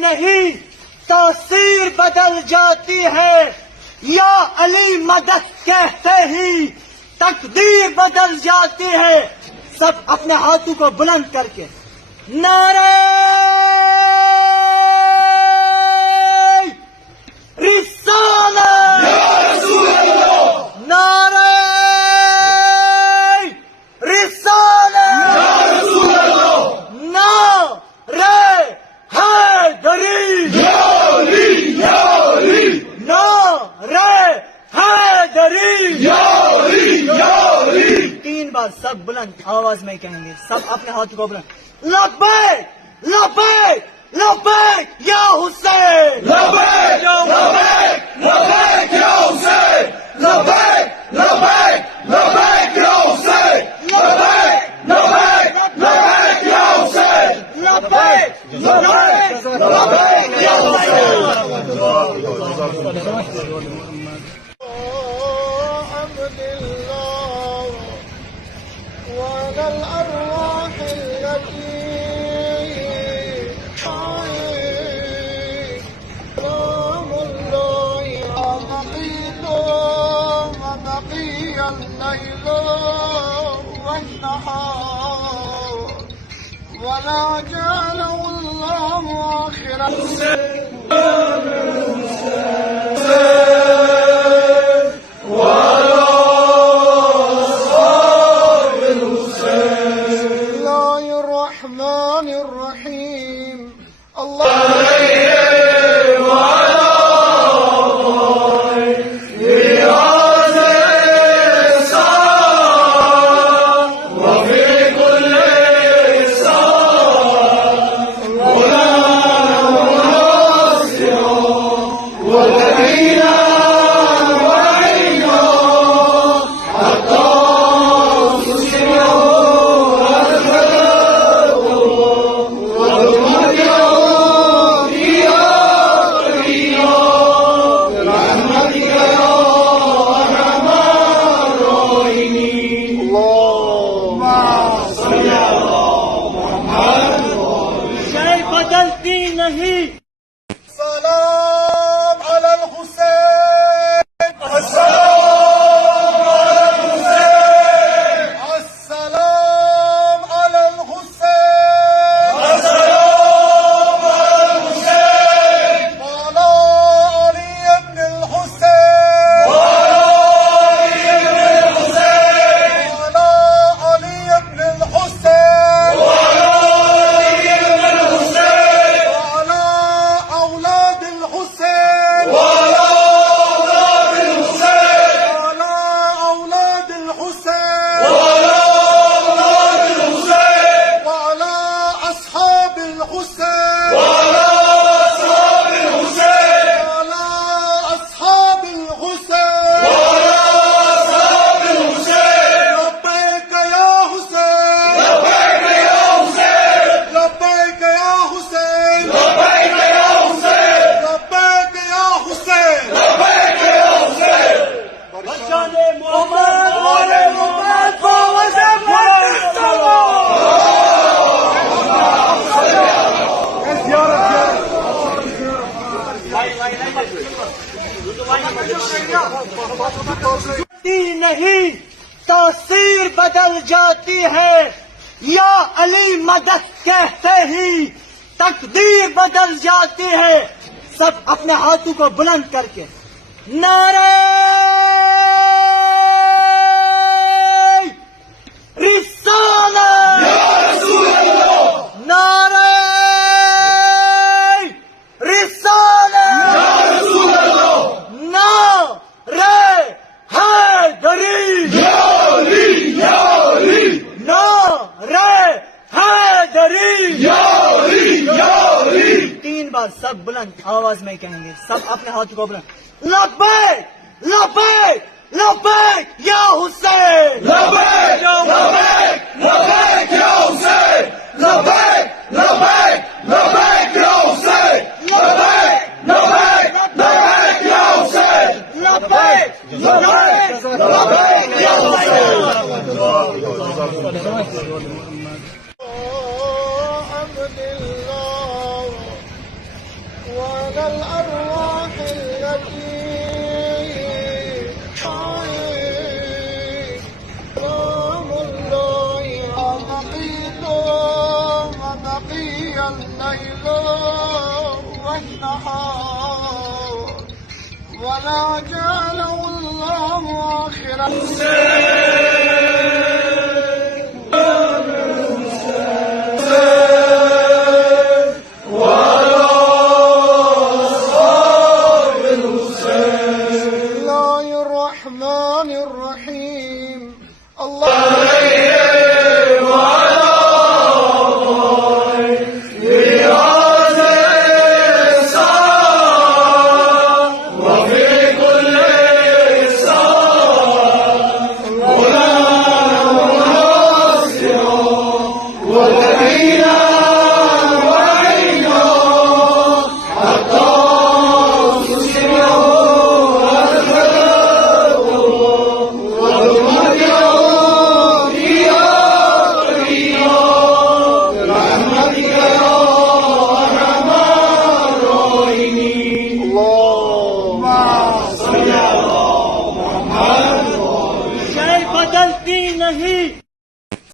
نہیں تاثیر بدل جاتی ہے، یا علی مدد کہتے ہی تقدیر بدل جاتی ہے. سب اپنے ہاتھوں کو بلند کر کے نعرہ رسالت، نعرہ رسالت، نعرہ حیدری، نعرہ حیدری. 3 بار سب بلند آواز میں کہیں گے، سب اپنے ہاتھوں کو بلند. لبیک لبیک لبیک یا حسین، لبیک لبیک لبیک یا حسین، لبیک لبیک لبیک یا حسین، لبیک لبیک لبیک یا حسین، لبیک لبیک لبیک یا حسین. عبد الله وعلى الأرواح التي سلام الله وبقيت وبقي الليل والنهار ولا جعله الله آخرا. الرحمن الرحيم. الله بدلتی نہیں. سلام على الحسين، السلام على الحسين، السلام على الحسين، السلام على الحسين، وعلى علي بن الحسين، وعلى علي بن الحسين، وعلى علي بن الحسين، وعلى علي بن الحسين، وعلى أولاد الحسين، وعلى أولاد الحسين، وعلى أولاد الحسين، وعلى أولاد الحسين، وعلى أصحاب الحسين، وعلى أصحاب الحسين، وعلى أصحاب الحسين. وعلى أصحاب الحسين. لبيك يا حسين، لبيك يا حسين، لبيك يا حسين، لبيك يا حسين، لبيك يا حسين. لبيك يا حسين. بشان محمد وآل محمد فوز نہیں تاثیر بدل جاتی ہے، یا علی مدد کہتے ہی تقدیر بدل جاتی ہے. سب اپنے ہاتھوں کو بلند کر کے نعرہ رسالت، رسول اللہ، نعرہ رسالت، رسول اللہ، نعرہ حیدری، یا علی، یا علی، نعرہ حیدری. یا علی، یا علی. 3 بار سب بلند آواز میں کہیں گے، سب اپنے ہاتھوں کو بلند. لبیک لبیک لبیک یا حسین، لبیک لبیک لبیک یا حسین، لبیک لبیک لبیک یا حسین، لبیک لبیک لبیک یا حسین، لبیک لبیک لبیک یا حسین. محمد. عبد الله وعلى الأرواح التي سلام الله وبقي الليل والنهار ولا جعله الله آخرا.